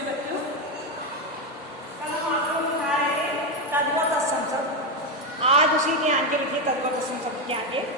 नमस्ते बच्चों। कल हम आप लोग सिखा रहे थे तद्भव शब्द। आज उसी के आगे लिखिए तद्भव शब्द के आगे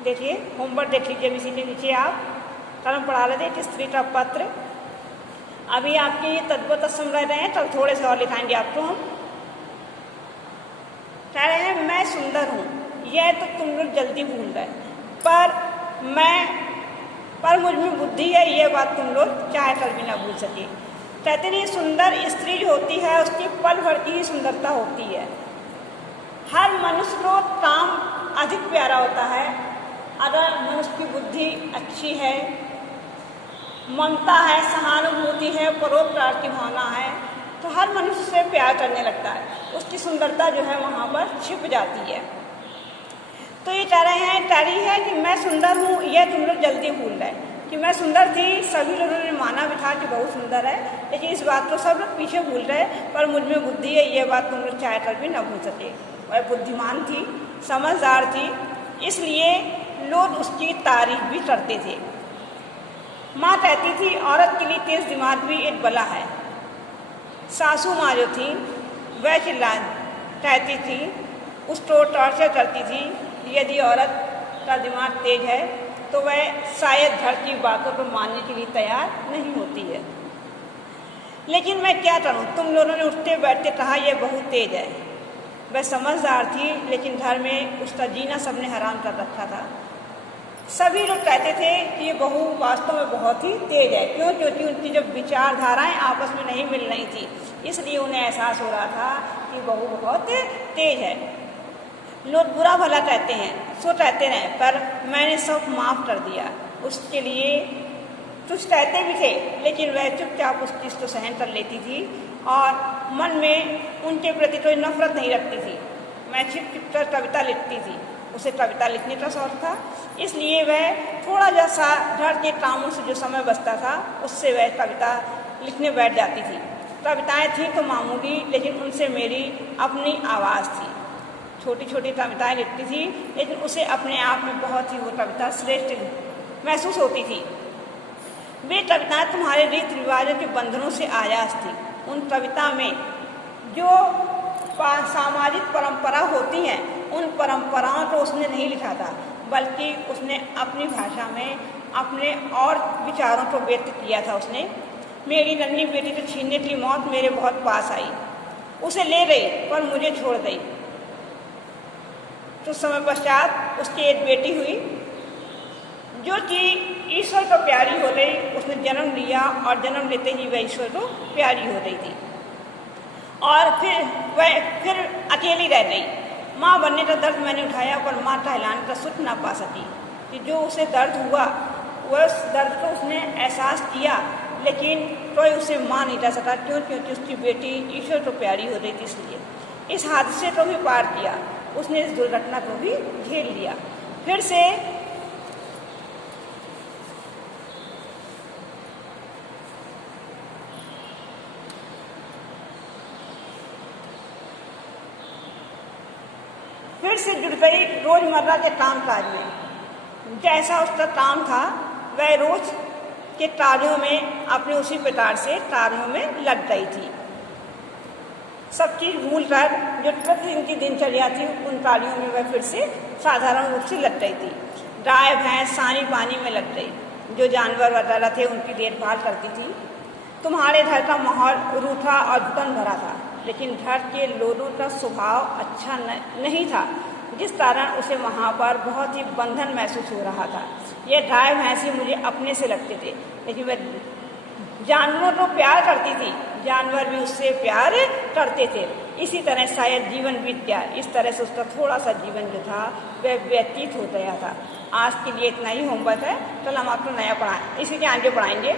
देखिए होमवर्क देख लीजिए, इसी के नीचे आप कलम पढ़ा लेते कि स्त्री का पत्र। अभी आपके ये तद्भव तत्सम रह रहे हैं, तो थोड़े से और लिखाएंगे आपको हम। कह रहे हैं मैं सुंदर हूँ, यह तो तुम लोग जल्दी भूल गए, पर मुझ में बुद्धि है, यह बात तुम लोग चाहे कर भी ना भूल सके। कहते नहीं, सुंदर स्त्री जो होती है उसकी पल भर की ही सुंदरता होती है। हर मनुष्य को काम अधिक प्यारा होता है अगर मनुष्य की बुद्धि अच्छी है, ममता है, सहानुभूति है, परोपकार की भावना है, तो हर मनुष्य से प्यार करने लगता है, उसकी सुंदरता जो है वहाँ पर छिप जाती है। तो ये कह रही है कि मैं सुंदर हूँ, यह तुम लोग जल्दी भूल गए। कि मैं सुंदर थी, सभी लोगों ने माना भी था कि बहुत सुंदर है, लेकिन इस बात को सब लोग पीछे भूल गए। पर मुझ में बुद्धि है, यह बात तुम लोग चाह कर भी न भूल सके। वह बुद्धिमान थी, समझदार थी, इसलिए लोग उसकी तारीफ भी करते थे। माँ कहती थी औरत के लिए तेज दिमाग भी एक बला है। सासू माँ जो थी वह कहती थी, उसको टॉर्चर करती थी, यदि औरत का दिमाग तेज है तो वह शायद घर की बातों को मानने के लिए तैयार नहीं होती है। लेकिन मैं क्या करूं, तुम लोगों ने उठते बैठते कहा यह बहुत तेज है। वह समझदार थी, लेकिन घर में उसका जीना सबने हराम कर रखा था। सभी लोग कहते थे कि ये बहू वास्तव में बहुत ही तेज है। क्यों? क्योंकि उनकी जो विचारधाराएं आपस में नहीं मिल रही थी, इसलिए उन्हें एहसास हो रहा था कि बहू बहुत तेज है। लोग बुरा भला कहते हैं, सो कहते रहे, पर मैंने सब माफ़ कर दिया। उसके लिए कुछ कहते भी थे, लेकिन वह चुपचाप उस चीज़ को सहन कर लेती थी और मन में उनके प्रति कोई नफरत नहीं रखती थी। मैं छिप छिप कर कविता लिखती थी, उसे कविता लिखने का शौक था, इसलिए वह थोड़ा जैसा घर के कामों से जो समय बचता था उससे वह कविता लिखने बैठ जाती थी। कविताएं थी तो मामूली, लेकिन उनसे मेरी अपनी आवाज़ थी। छोटी छोटी कविताएं लिखती थी, लेकिन उसे अपने आप में बहुत ही वो कविता श्रेष्ठ महसूस होती थी। वे कविताएं तुम्हारे रीति रिवाजों के बंधनों से आजाद थी। उन कविता में जो सामाजिक परंपरा होती हैं, उन परंपराओं को उसने नहीं लिखा था, बल्कि उसने अपनी भाषा में अपने और विचारों को व्यक्त किया था। उसने मेरी नन्ही बेटी को छीनने की मौत मेरे बहुत पास आई, उसे ले गई पर मुझे छोड़ गई। कुछ समय पश्चात उसकी एक बेटी हुई जो कि ईश्वर को प्यारी हो गई। उसने जन्म लिया और जन्म लेते ही वह ईश्वर को प्यारी हो रही थी और फिर अकेली रह गई। माँ बनने का दर्द मैंने उठाया, पर माँ कहलाने का सुख ना पा सकी। कि जो उसे दर्द हुआ वह उस दर्द को उसने एहसास किया, लेकिन कोई उसे माँ नहीं कर सका। क्यों? क्योंकि उसकी बेटी ईश्वर को प्यारी हो रही थी। इसलिए इस हादसे को भी पार किया उसने, इस दुर्घटना को भी झेल लिया। फिर से जुट गई रोजमर्रा के काम काज में। जैसा उसका काम था वह रोज के कार्यों में अपने उसी प्रकार से कार्यों में लग गई थी। सब चीज़ भूलकर जो प्रतिदिन की दिनचर्या थी उन कार्यों में वह फिर से साधारण रूप से लग गई थी। गाय भैंस सानी पानी में लग गई, जो जानवर वगैरह थे उनकी देखभाल करती थी। तुम्हारे घर का माहौल रूठा और घुटन भरा था, लेकिन घर के लोगों का स्वभाव अच्छा नहीं था, जिस कारण उसे वहाँ पर बहुत ही बंधन महसूस हो रहा था। ये गाय भैंसी मुझे अपने से लगते थे, लेकिन वह जानवरों को प्यार करती थी, जानवर भी उससे प्यार करते थे। इसी तरह शायद जीवन बीत गया। इस तरह से उसका थोड़ा सा जीवन जो था वह व्यतीत हो गया था। आज के लिए इतना ही होमवर्क है, कल हम आपको नया इसी के आगे पढ़ाएंगे।